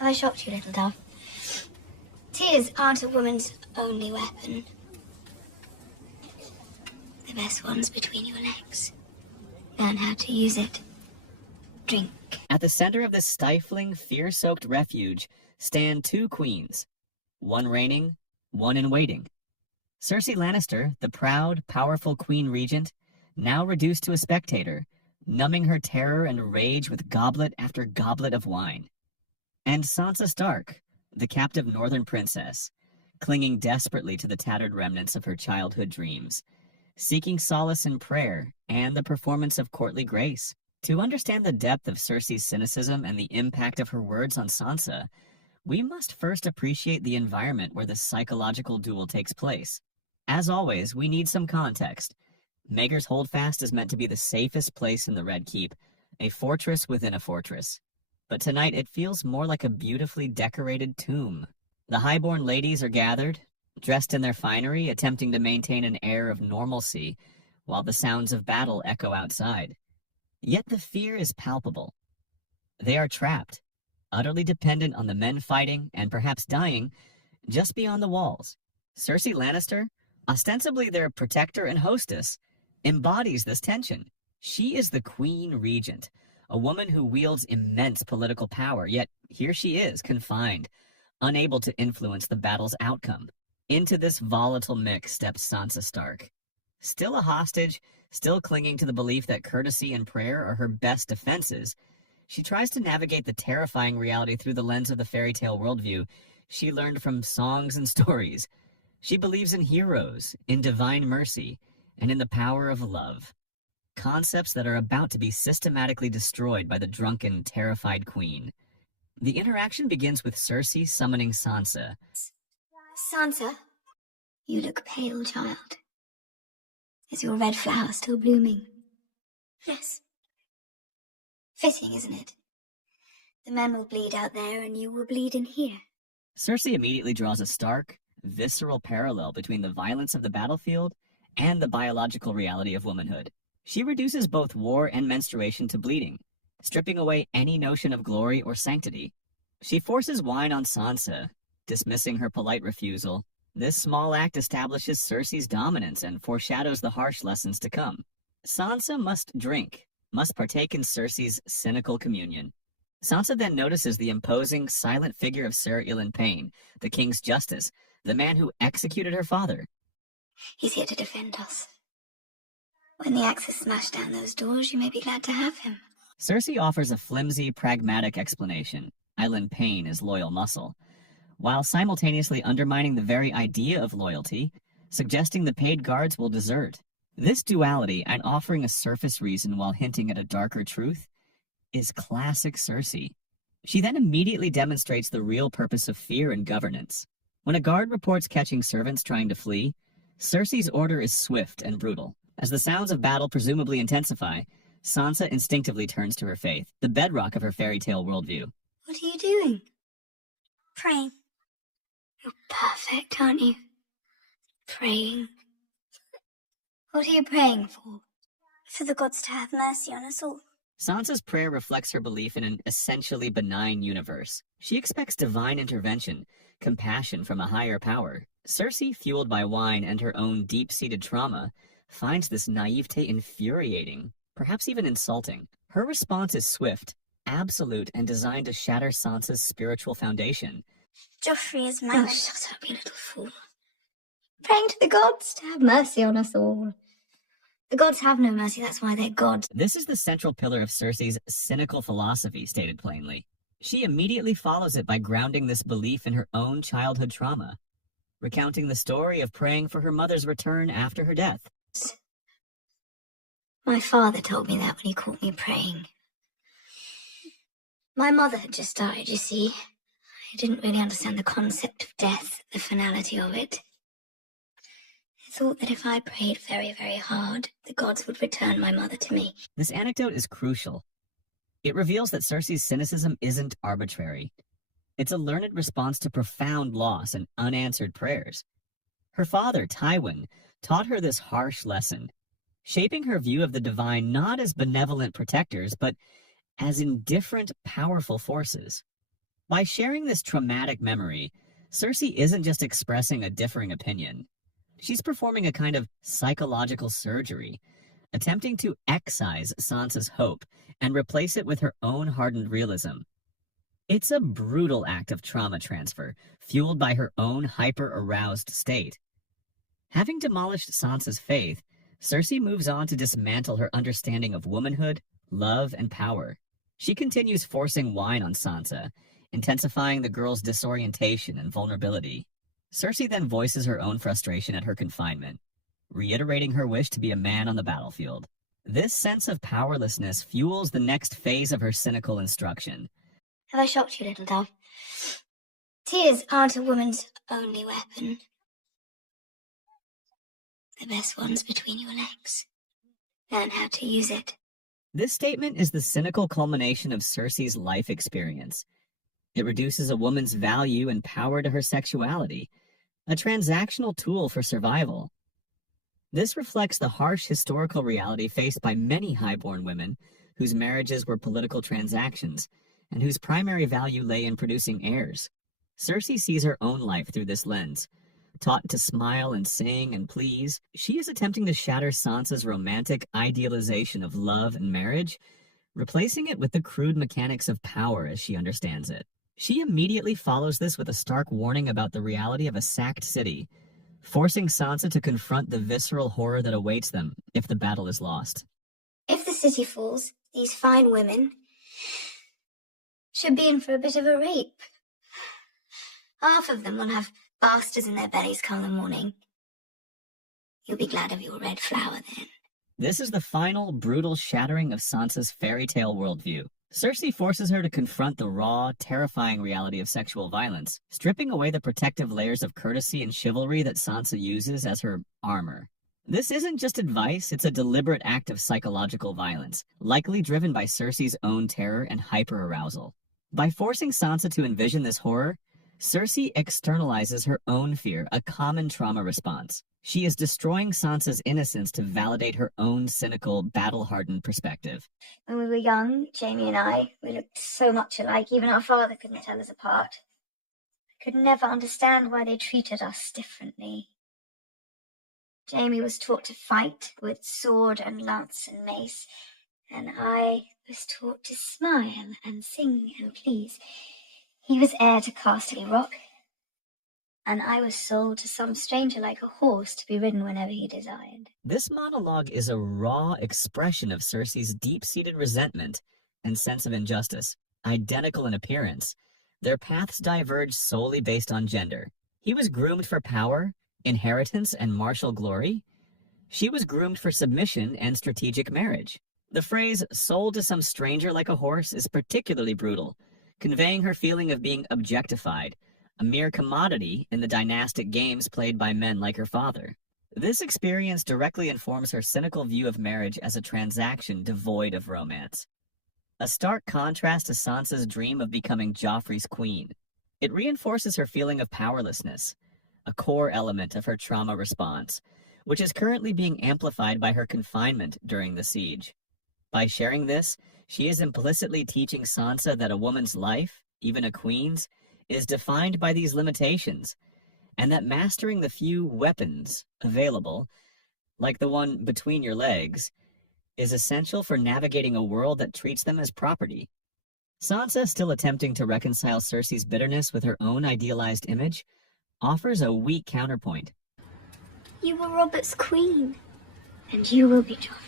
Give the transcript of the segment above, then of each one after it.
Have I shocked you, little dove? Tears aren't a woman's only weapon. The best one's between your legs. Learn how to use it. Drink. At the center of this stifling, fear-soaked refuge stand two queens, one reigning, one in waiting. Cersei Lannister, the proud, powerful queen regent, now reduced to a spectator, numbing her terror and rage with goblet after goblet of wine. And Sansa Stark, the captive northern princess, clinging desperately to the tattered remnants of her childhood dreams, seeking solace in prayer and the performance of courtly grace. To understand the depth of Cersei's cynicism and the impact of her words on Sansa, we must first appreciate the environment where the psychological duel takes place. As always, we need some context. Maegor's Holdfast is meant to be the safest place in the Red Keep, a fortress within a fortress. But tonight it feels more like a beautifully decorated tomb. The highborn ladies are gathered, dressed in their finery, attempting to maintain an air of normalcy, while the sounds of battle echo outside. Yet the fear is palpable. They are trapped, utterly dependent on the men fighting and perhaps dying just beyond the walls. Cersei Lannister, ostensibly their protector and hostess, embodies this tension. She is the Queen Regent, a woman who wields immense political power, yet here she is, confined, unable to influence the battle's outcome. Into this volatile mix steps Sansa Stark. Still a hostage, still clinging to the belief that courtesy and prayer are her best defenses, she tries to navigate the terrifying reality through the lens of the fairy tale worldview she learned from songs and stories. She believes in heroes, in divine mercy, and in the power of love. Concepts that are about to be systematically destroyed by the drunken, terrified queen. The interaction begins with Cersei summoning Sansa. Sansa, you look pale, child. Is your red flower still blooming? Yes. Fitting, isn't it? The men will bleed out there and you will bleed in here. Cersei immediately draws a stark, visceral parallel between the violence of the battlefield and the biological reality of womanhood. She reduces both war and menstruation to bleeding, stripping away any notion of glory or sanctity. She forces wine on Sansa, dismissing her polite refusal. This small act establishes Cersei's dominance and foreshadows the harsh lessons to come. Sansa must drink, must partake in Cersei's cynical communion. Sansa then notices the imposing, silent figure of Ser Ilyn Payne, the king's justice, the man who executed her father. He's here to defend us. When the Axis smash down those doors, you may be glad to have him. Cersei offers a flimsy, pragmatic explanation. Ilyn Payne is loyal muscle, while simultaneously undermining the very idea of loyalty, suggesting the paid guards will desert. This duality, and offering a surface reason while hinting at a darker truth, is classic Cersei. She then immediately demonstrates the real purpose of fear and governance. When a guard reports catching servants trying to flee, Cersei's order is swift and brutal. As the sounds of battle presumably intensify, Sansa instinctively turns to her faith, the bedrock of her fairy tale worldview. What are you doing? Praying. You're perfect, aren't you? Praying. What are you praying for? For the gods to have mercy on us all. Sansa's prayer reflects her belief in an essentially benign universe. She expects divine intervention, compassion from a higher power. Cersei, fueled by wine and her own deep-seated trauma, finds this naivete infuriating, perhaps even insulting. Her response is swift, absolute, and designed to shatter Sansa's spiritual foundation. Joffrey is Oh, mine. shut up, you little fool. Praying to the gods to have mercy on us all. The gods have no mercy, that's why they're gods. This is the central pillar of Cersei's cynical philosophy, stated plainly. She immediately follows it by grounding this belief in her own childhood trauma, recounting the story of praying for her mother's return after her death. My father told me that when he caught me praying. My mother had just died, you see. I didn't really understand the concept of death, the finality of it. I thought that if I prayed very, very hard, the gods would return my mother to me. This anecdote is crucial. It reveals that Cersei's cynicism isn't arbitrary. It's a learned response to profound loss and unanswered prayers. Her father, Tywin, taught her this harsh lesson, shaping her view of the divine not as benevolent protectors, but as indifferent, powerful forces. By sharing this traumatic memory, Cersei isn't just expressing a differing opinion. She's performing a kind of psychological surgery, attempting to excise Sansa's hope and replace it with her own hardened realism. It's a brutal act of trauma transfer, fueled by her own hyper-aroused state. Having demolished Sansa's faith, Cersei moves on to dismantle her understanding of womanhood, love, and power. She continues forcing wine on Sansa, intensifying the girl's disorientation and vulnerability. Cersei then voices her own frustration at her confinement, reiterating her wish to be a man on the battlefield. This sense of powerlessness fuels the next phase of her cynical instruction. Have I shocked you, little dove? Tears aren't a woman's only weapon. The best one's between your legs. Learn how to use it. This statement is the cynical culmination of Cersei's life experience. It reduces a woman's value and power to her sexuality, a transactional tool for survival. This reflects the harsh historical reality faced by many highborn women whose marriages were political transactions and whose primary value lay in producing heirs. Cersei sees her own life through this lens. Taught to smile and sing and please, she is attempting to shatter Sansa's romantic idealization of love and marriage, replacing it with the crude mechanics of power as she understands it. She immediately follows this with a stark warning about the reality of a sacked city, forcing Sansa to confront the visceral horror that awaits them if the battle is lost. If the city falls, these fine women should be in for a bit of a rape. Half of them will have bastards in their bellies come the morning. You'll be glad of your red flower then. This is the final, brutal shattering of Sansa's fairy tale worldview. Cersei forces her to confront the raw, terrifying reality of sexual violence, stripping away the protective layers of courtesy and chivalry that Sansa uses as her armor. This isn't just advice, it's a deliberate act of psychological violence, likely driven by Cersei's own terror and hyper-arousal. By forcing Sansa to envision this horror, Cersei externalizes her own fear, a common trauma response. She is destroying Sansa's innocence to validate her own cynical, battle-hardened perspective. When we were young, Jamie and I, we looked so much alike, even our father couldn't tell us apart. I could never understand why they treated us differently. Jamie was taught to fight with sword and lance and mace, and I was taught to smile and sing and please. He was heir to Casterly Rock, and I was sold to some stranger like a horse to be ridden whenever he desired. This monologue is a raw expression of Cersei's deep-seated resentment and sense of injustice. Identical in appearance, their paths diverge solely based on gender. He was groomed for power, inheritance, and martial glory. She was groomed for submission and strategic marriage. The phrase, sold to some stranger like a horse, is particularly brutal, conveying her feeling of being objectified, a mere commodity in the dynastic games played by men like her father. This experience directly informs her cynical view of marriage as a transaction devoid of romance. A stark contrast to Sansa's dream of becoming Joffrey's queen. It reinforces her feeling of powerlessness, a core element of her trauma response, which is currently being amplified by her confinement during the siege. By sharing this, she is implicitly teaching Sansa that a woman's life, even a queen's, is defined by these limitations, and that mastering the few weapons available, like the one between your legs, is essential for navigating a world that treats them as property. Sansa, still attempting to reconcile Cersei's bitterness with her own idealized image, offers a weak counterpoint. You were Robert's queen, and you will be Joffrey's.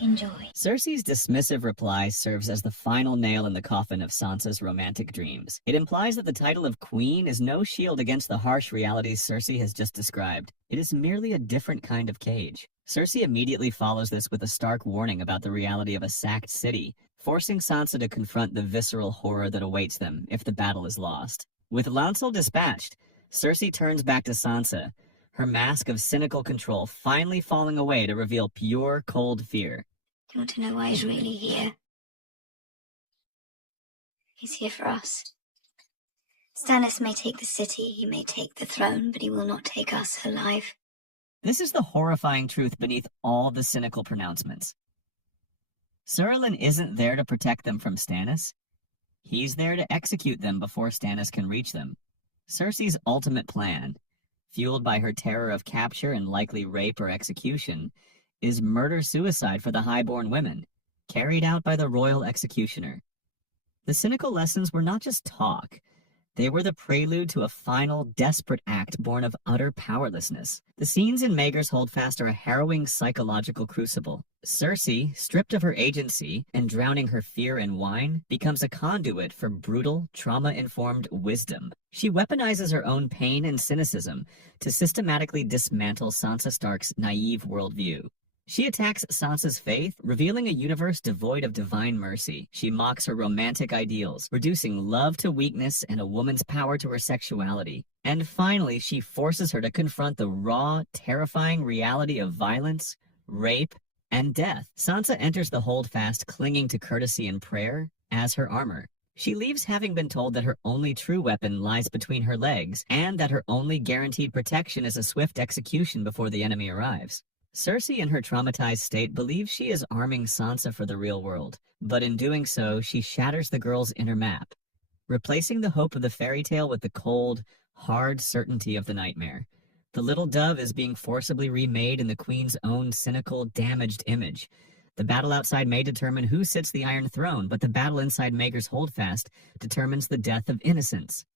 Enjoy. Cersei's dismissive reply serves as the final nail in the coffin of Sansa's romantic dreams. It implies that the title of queen is no shield against the harsh realities Cersei has just described. It is merely a different kind of cage. Cersei immediately follows this with a stark warning about the reality of a sacked city, forcing Sansa to confront the visceral horror that awaits them if the battle is lost. With Lancel dispatched, Cersei turns back to Sansa, her mask of cynical control finally falling away to reveal pure, cold fear. Do you want to know why he's really here? He's here for us. Stannis may take the city, he may take the throne, but he will not take us alive. This is the horrifying truth beneath all the cynical pronouncements. Cerelyn isn't there to protect them from Stannis. He's there to execute them before Stannis can reach them. Cersei's ultimate plan, fueled by her terror of capture and likely rape or execution, is murder-suicide for the highborn women, carried out by the royal executioner. The cynical lessons were not just talk. They were the prelude to a final, desperate act born of utter powerlessness. The scenes in Maegor's Holdfast are a harrowing psychological crucible. Cersei, stripped of her agency and drowning her fear in wine, becomes a conduit for brutal, trauma-informed wisdom. She weaponizes her own pain and cynicism to systematically dismantle Sansa Stark's naive worldview. She attacks Sansa's faith, revealing a universe devoid of divine mercy. She mocks her romantic ideals, reducing love to weakness and a woman's power to her sexuality. And finally, she forces her to confront the raw, terrifying reality of violence, rape, and death. Sansa enters the Holdfast clinging to courtesy and prayer as her armor. She leaves having been told that her only true weapon lies between her legs, and that her only guaranteed protection is a swift execution before the enemy arrives. Cersei, in her traumatized state, believes she is arming Sansa for the real world, but in doing so, she shatters the girl's inner map, replacing the hope of the fairy tale with the cold, hard certainty of the nightmare. The little dove is being forcibly remade in the Queen's own cynical, damaged image. The battle outside may determine who sits the Iron Throne, but the battle inside Maegor's Holdfast determines the death of innocence.